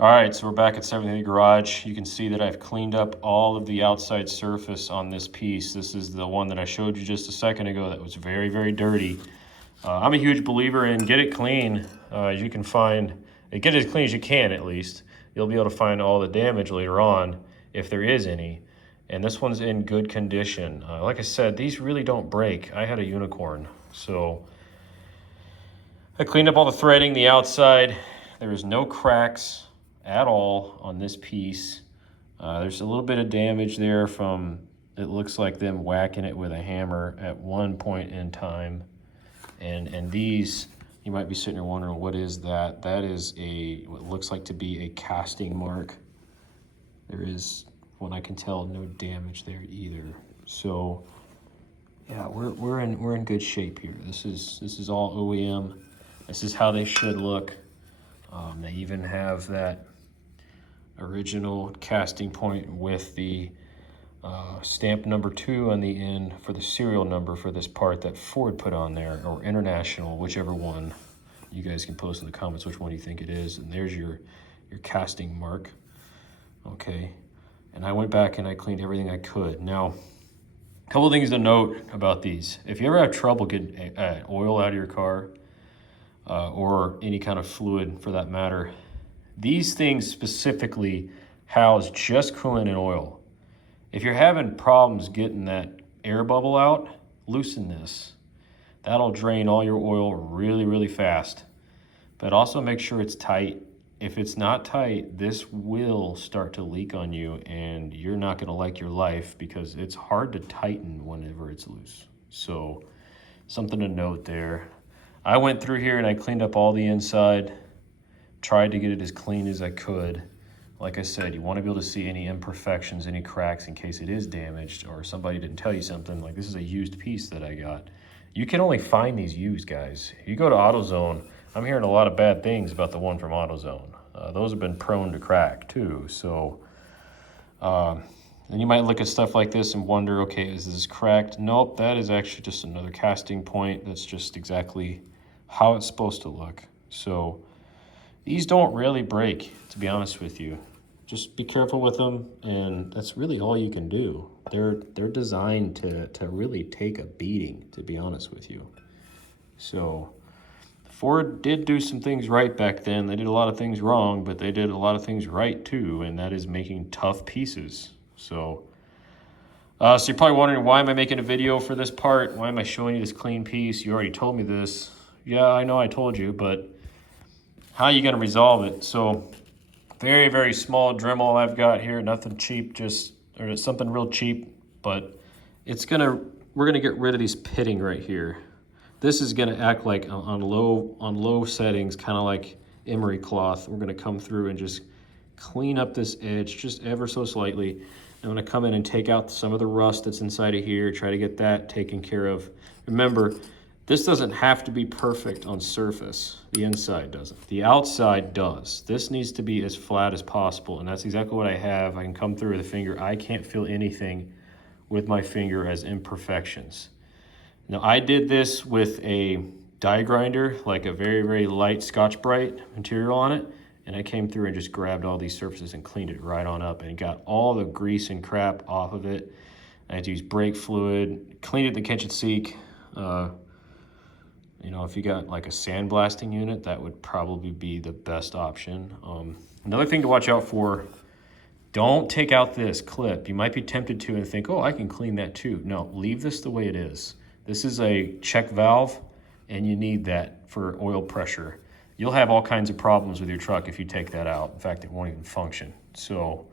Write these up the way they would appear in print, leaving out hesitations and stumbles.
All right, so we're back at 70 garage. You can see that I've cleaned up all of the outside surface on this piece. This is the one that I showed you just a second ago that was very, very dirty. I'm a huge believer in get it clean as you can find, get it as clean as you can at least. You'll be able to find all the damage later on if there is any. And this one's in good condition. Like I said, these really don't break. I had a unicorn, so I cleaned up all the threading, the outside. There is no cracks at all on this piece. There's a little bit of damage there from, it looks like them whacking it with a hammer at one point in time. And these, you might be sitting there wondering, what is that? That is what looks like to be a casting mark. There is, when I can tell, no damage there either. So yeah, we're in good shape here. This is all OEM. This is how they should look. They even have that original casting point with the stamp number 2 on the end for the serial number for this part that Ford put on there, or International, whichever one. You guys can post in the comments which one you think it is. And there's your casting mark. Okay, and I went back and I cleaned everything I could. Now, a couple of things to note about these. If you ever have trouble getting oil out of your car, or any kind of fluid for that matter, these things specifically house just coolant and oil. If you're having problems getting that air bubble out, loosen this. That'll drain all your oil really, really fast. But also make sure it's tight. If it's not tight, this will start to leak on you and you're not gonna like your life because it's hard to tighten whenever it's loose. So something to note there. I went through here and I cleaned up all the inside, tried to get it as clean as I could. Like I said, you want to be able to see any imperfections, any cracks in case it is damaged or somebody didn't tell you something. Like, this is a used piece that I got. You can only find these used, guys. You go to AutoZone, I'm hearing a lot of bad things about the one from AutoZone. Those have been prone to crack too. So, and you might look at stuff like this and wonder, okay, is this cracked? Nope, that is actually just another casting point. That's just exactly how it's supposed to look. So these don't really break, to be honest with you. Just be careful with them, and that's really all you can do. They're designed to really take a beating, to be honest with you. So Ford did do some things right back then. They did a lot of things wrong, but they did a lot of things right too, and that is making tough pieces. So you're probably wondering, why am I making a video for this part? Why am I showing you this clean piece? You already told me this. Yeah, I know I told you, but how are you going to resolve it? So very, very small Dremel I've got here. Nothing cheap, or something real cheap, but we're gonna get rid of these pitting right here. This is gonna act like on low settings, kind of like emery cloth. We're gonna come through and just clean up this edge just ever so slightly. I'm gonna come in and take out some of the rust that's inside of here, try to get that taken care of. Remember, this doesn't have to be perfect on surface. The inside doesn't. The outside does. This needs to be as flat as possible, and that's exactly what I have. I can come through with a finger. I can't feel anything with my finger as imperfections. Now, I did this with a die grinder, like a very, very light Scotch-Brite material on it, and I came through and just grabbed all these surfaces and cleaned it right on up and got all the grease and crap off of it. I had to use brake fluid, cleaned it in the kitchen sink. You know, if you got like a sandblasting unit, that would probably be the best option. Another thing to watch out for, don't take out this clip. You might be tempted to and think, oh, I can clean that too. No, leave this the way it is. This is a check valve, and you need that for oil pressure. You'll have all kinds of problems with your truck if you take that out. In fact, it won't even function. So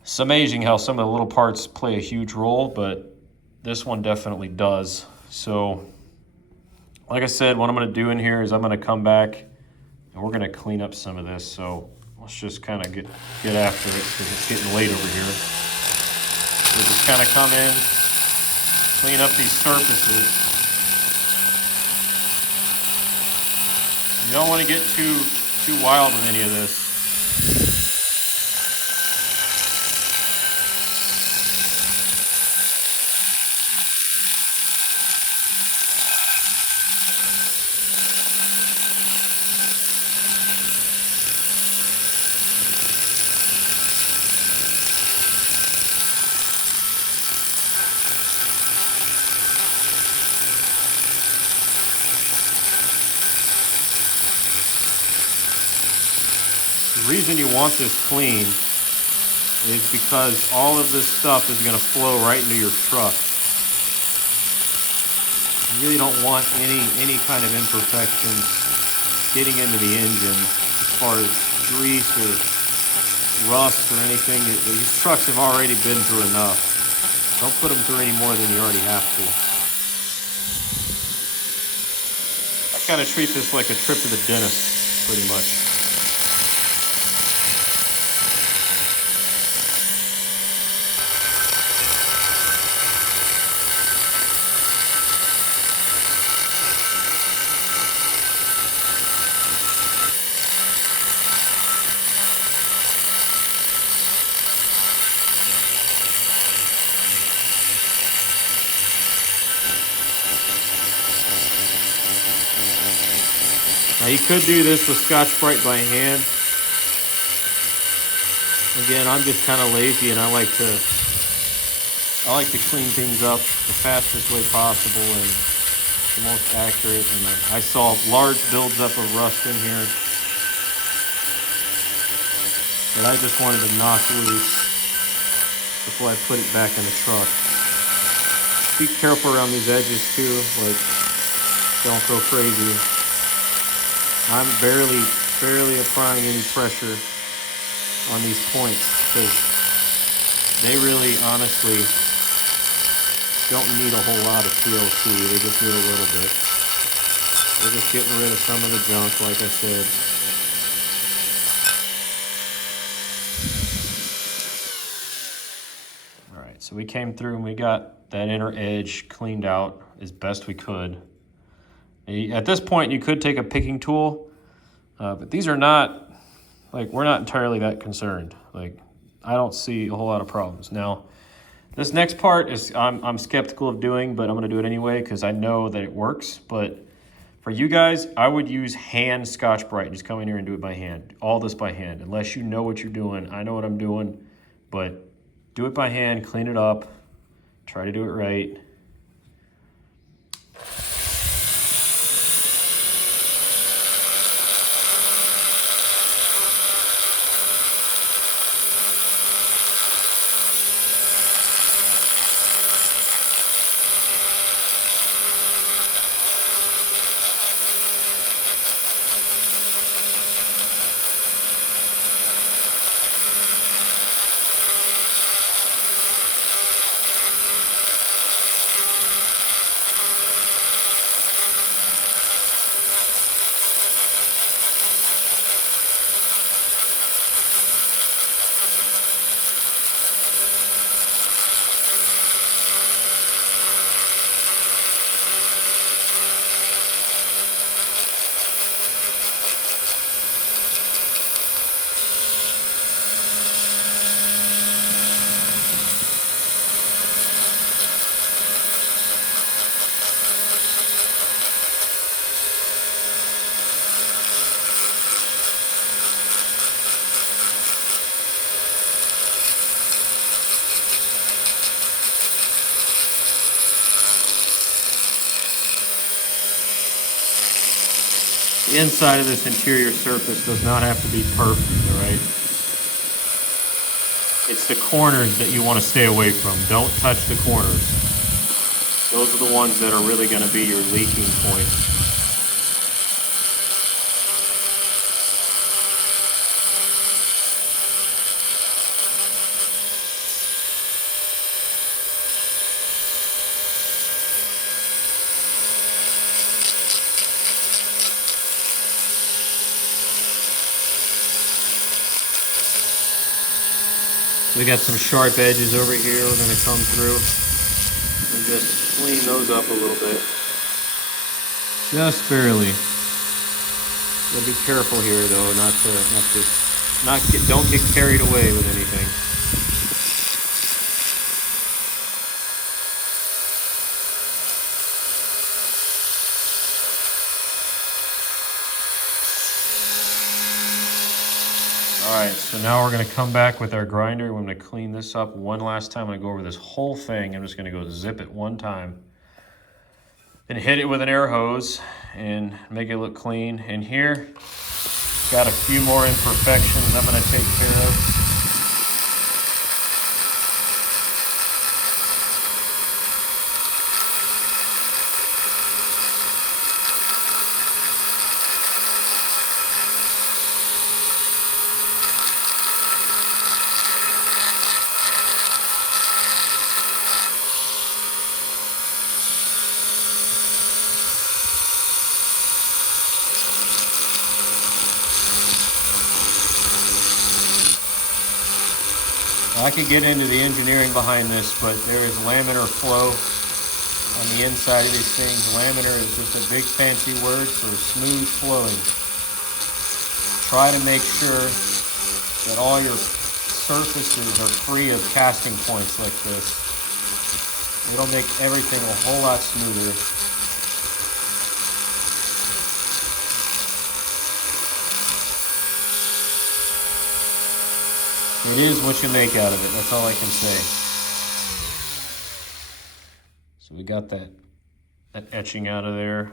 it's amazing how some of the little parts play a huge role, but this one definitely does. So like I said, what I'm going to do in here is I'm going to come back and we're going to clean up some of this. So let's just kind of get after it because it's getting late over here. So just kind of come in, clean up these surfaces. You don't want to get too wild with any of this. The reason you want this clean is because all of this stuff is going to flow right into your truck. You really don't want any kind of imperfections getting into the engine as far as grease or rust or anything. These trucks have already been through enough. Don't put them through any more than you already have to. I kind of treat this like a trip to the dentist, pretty much. Now you could do this with Scotch-Brite by hand. Again, I'm just kind of lazy and I like to clean things up the fastest way possible and the most accurate. And I saw large builds up of rust in here that I just wanted to knock loose before I put it back in the truck. Be careful around these edges too, like don't go crazy. I'm barely applying any pressure on these points because they really honestly don't need a whole lot of TLC. They just need a little bit. We're just getting rid of some of the junk, like I said. All right, so we came through and we got that inner edge cleaned out as best we could. At this point, you could take a picking tool, but these are not, like, we're not entirely that concerned. Like, I don't see a whole lot of problems. Now, this next part is I'm skeptical of doing, but I'm going to do it anyway because I know that it works. But for you guys, I would use hand Scotch-Brite. Just come in here and do it by hand. All this by hand, unless you know what you're doing. I know what I'm doing, but do it by hand, clean it up, try to do it right. The inside of this interior surface does not have to be perfect, all right? It's the corners that you want to stay away from. Don't touch the corners. Those are the ones that are really going to be your leaking points. We got some sharp edges over here we're going to come through and just clean those up a little bit. Just barely. Gotta be careful here though, don't get carried away with anything. All right, so now we're gonna come back with our grinder. I'm gonna clean this up one last time. I'm gonna go over this whole thing. I'm just gonna go zip it one time. Then hit it with an air hose and make it look clean. And here, Got a few more imperfections I'm going to take care of. I could get into the engineering behind this, but there is laminar flow on the inside of these things. Laminar is just a big fancy word for smooth flowing. Try to make sure that all your surfaces are free of casting points like this. It'll make everything a whole lot smoother. It is what you make out of it, that's all I can say. So we got that etching out of there.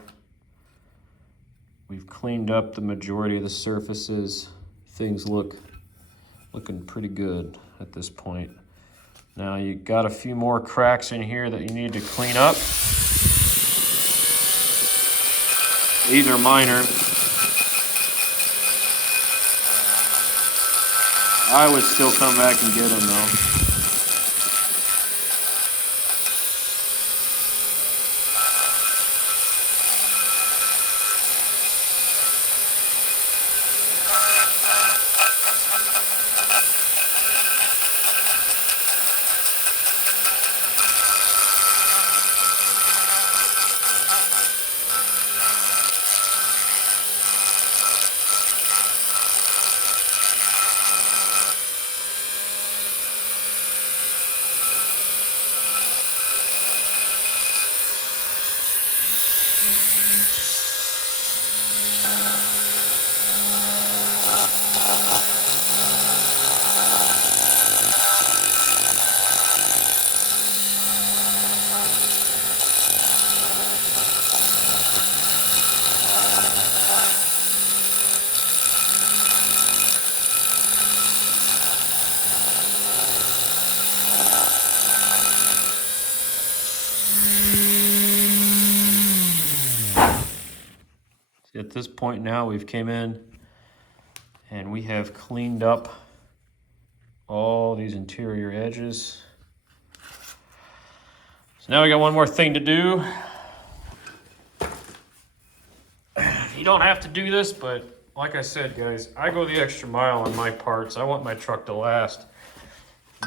We've cleaned up the majority of the surfaces. Things looking pretty good at this point. Now you got a few more cracks in here that you need to clean up. These are minor. I would still come back and get them though. At this point now, we've came in and we have cleaned up all these interior edges. So now we got one more thing to do. You don't have to do this, but like I said, guys, I go the extra mile on my parts. I want my truck to last.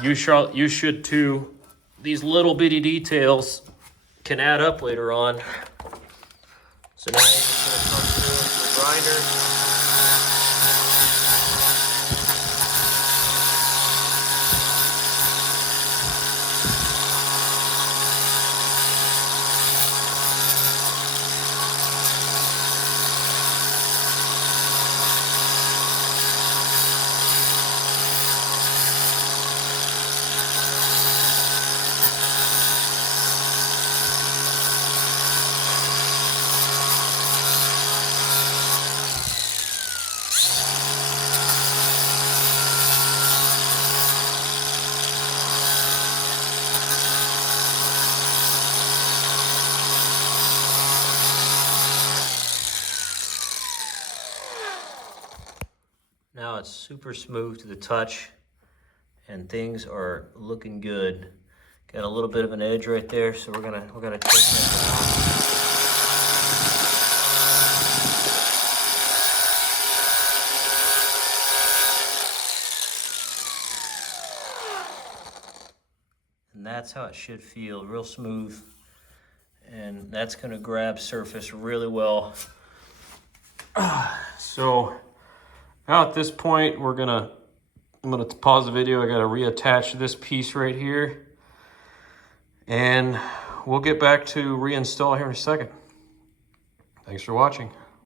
You should too. These little bitty details can add up later on. So now you're just going to come through with the grinder. Now it's super smooth to the touch and things are looking good. Got a little bit of an edge right there, so we're gonna take that off. And that's how it should feel, real smooth. And that's gonna grab surface really well. So now at this point, I'm gonna pause the video. I gotta reattach this piece right here. And we'll get back to reinstall here in a second. Thanks for watching.